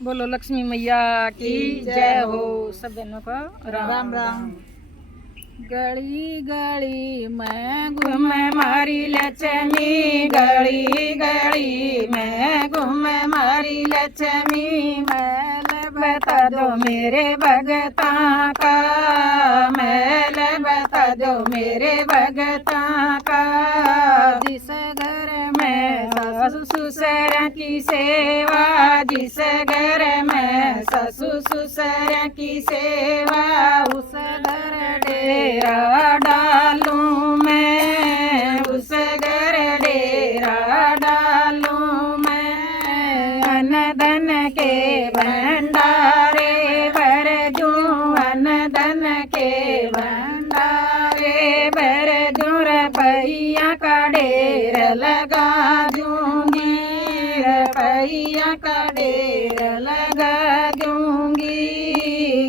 बोलो लक्ष्मी मैया की जय हो। सब बहनों को राम राम। गली गली मैं घूमे मारी लक्ष्मी, गली गली मैं घूमे मारी लक्ष्मी। मैल बता दो मेरे भगता का, मैल बता दो मेरे भगता का। जिस घर में सासु ससुर की सेवा, जिस घर में सासु ससुर की सेवा, उस घर डेरा डालूं मैं, उस घर डेरा डालूं मैं। अन धन के भंडारे भर दूं, अन धन के भंडारे भर दूं। रुपया का ढेर लगा दूंगी, रुपया का ढेर लगा दूंगी।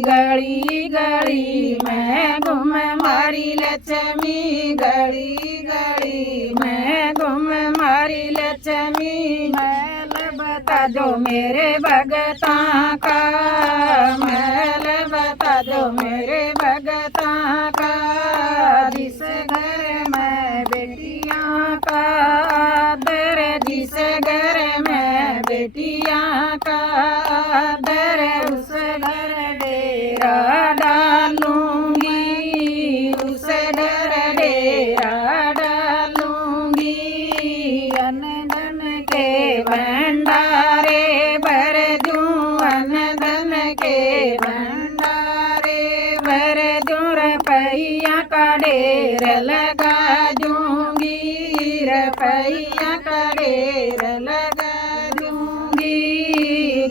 गली गली मैं घूम मारी लक्ष्मी, गली गली मैं घूम मारी लक्ष्मी। मैल बता दो मेरे भगता का, मैल बता दो मेरे भगता का। जिस घर में बेटियां का आदर, जिस घर में बेटियां का आदर, उस घर डेरा डालूंगी, उस घर डेरा डालूंगी। अन धन के भंडारे भर दूं, अन धन के भंडारे भर दूं। रुपया का ढेर लगा दूंगी, रुपया का ढेर लगा दूंगी।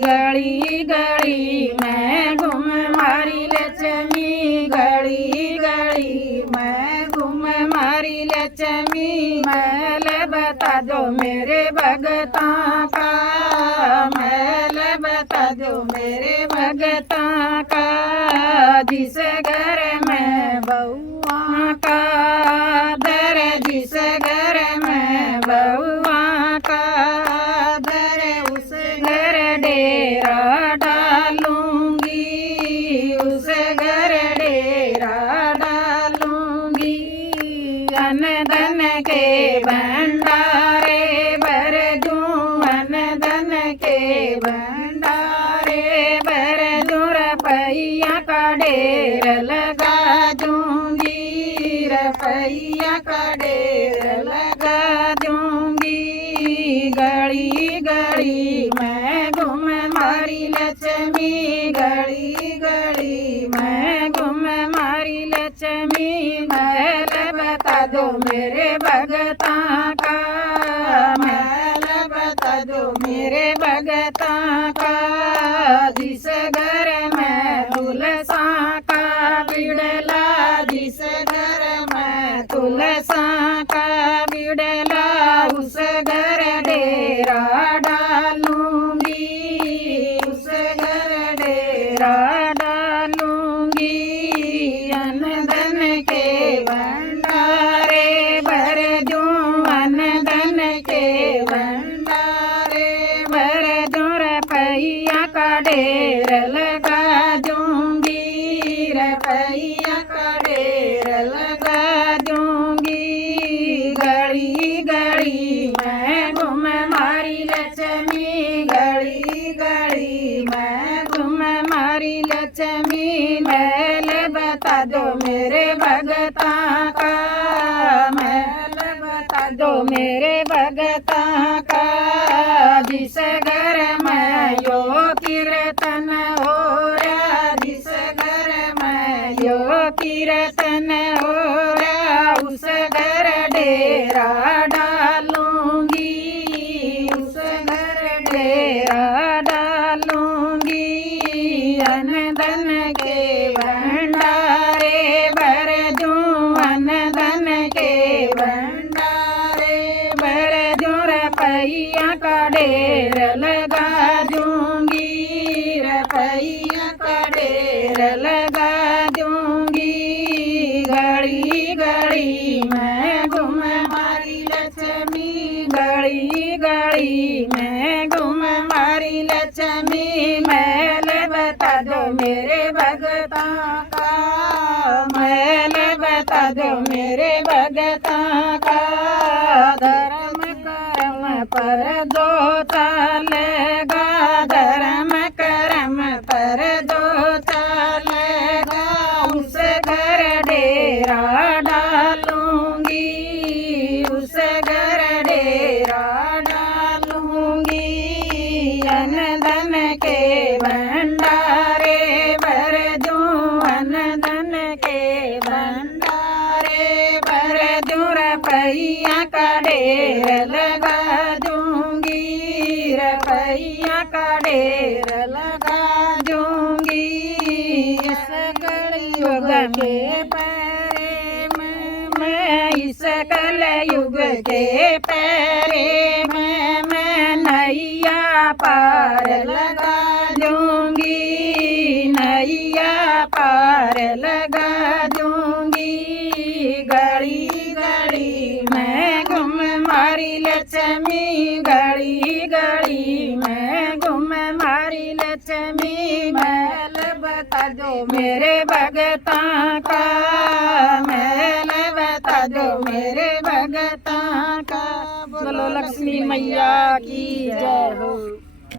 गली गली मैं घूम मारी लक्ष्मी, गली गली मैं घूम मारी लक्ष्मी। मैल बता दो मेरे भगता का, मैल बता दो मेरे भगता का। जिस घर में बउआ का आदर, जिस घर में बउआ का आदर, उस घर डेरा डालूंगी, उस घर डेरा डालूंगी। अन धन के भंडारे भर दूं, अन धन के भंडारे भर दूं। रुपया का ढेर लगा दूंगी, रुपया का ढेर लगा दूंगी। गली गली मैं घूम मारी लक्ष्मी, गली गली मैं घूम मारी लक्ष्मी। मैल बता दो मेरे भगता का, मैल बता दो मेरे भगता का। जिस घर में तुलसा का बिड़ला, जिस घर में तुलसा का बिड़ला, उस घर डेरा डालूंगी, उस घर डेरा डालूंगी। अन धन के भंडारे भर दूं, अन धन के भंडारे भर दूं। रुपया का ढेर लगा दूंगी, रुपया का ढेर लगा दूंगी। गली गली मैं घूम मारी लक्ष्मी, गली गली मैं घूम मारी लक्ष्मी। मैल बता दो मेरे भगता का, मैल बता दो मेरे भगता का। जिस घर में यो कीर्तन हो रहा, जिस घर में यो कीर्तन हो रहा, उस घर डेरा डालूंगी, उस घर डेरा डालूंगी। अन धन के भंडारे भर दूं, अन धन के भंडारे भर दूं। रुपया का ढेर लगा दूंगी, मैल बता दो मेरे भगता का, मैल बता दो मेरे भगता का। धर्म कर्म पर जो चलेगा, धर्म कर्म पर जो चलेगा, उस घर डेरा डालूंगी, उस घर डेरा डालूंगी। अन धन के भंडारे भर दूं, अन धन के भंडारे भर दूं। रुपया का ढेर लगा दूंगी, रुपया का ढेर लगा दूंगी। इस कलयुग के पैरे में मैं, इस कलयुग के पैरे में मैं नैया पार लगा दूंगी, नैया पार लगा दूंगी। गली गली में घूम मारी लक्ष्मी, गली गली में घूम मारी लक्ष्मी। मैल बता दो मेरे भगता का, मैल बता दो मेरे भगता का। बोलो लक्ष्मी मैया की जय हो।